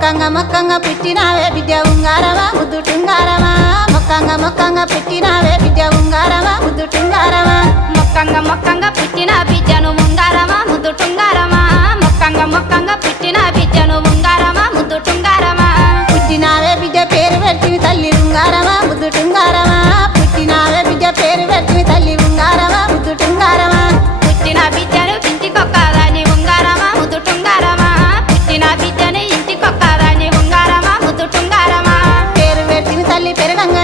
మొక్కంగా పుట్టినావే బిడ్డ ఉంగారమా ముద్దు టుంగారమా మొక్కంగా పుట్టినావే బిడ్డ ఉంగారమా ముద్దు టుంగారమా మొక్కంగా పుట్టిన బిడ్డను ఉంగారమా ముద్దు టుంగారమా మొక్కంగా పుట్టిన బిడ్డను ఉంగారమా ముద్దు టుంగారమా పుట్టినావే బిడ్డ పేరు పెడితివి తల్లి ఉంగారమా ముద్దు టుంగారమా పుట్టినావే బిడ్డ పేరు పెడితివి తల్లి ఉంగారమా ముద్దు టుంగారమా పుట్టిన బిడ్డను ఇంటికొక్కదాని ఉంగారమా ముద్దు టుంగారమా పుట్టిన బిడ్డని ఇంటికొక్కదాని ఉంగారమా ముద్దు టుంగారమా పేరు పెడితివి తల్లి పెరగంగా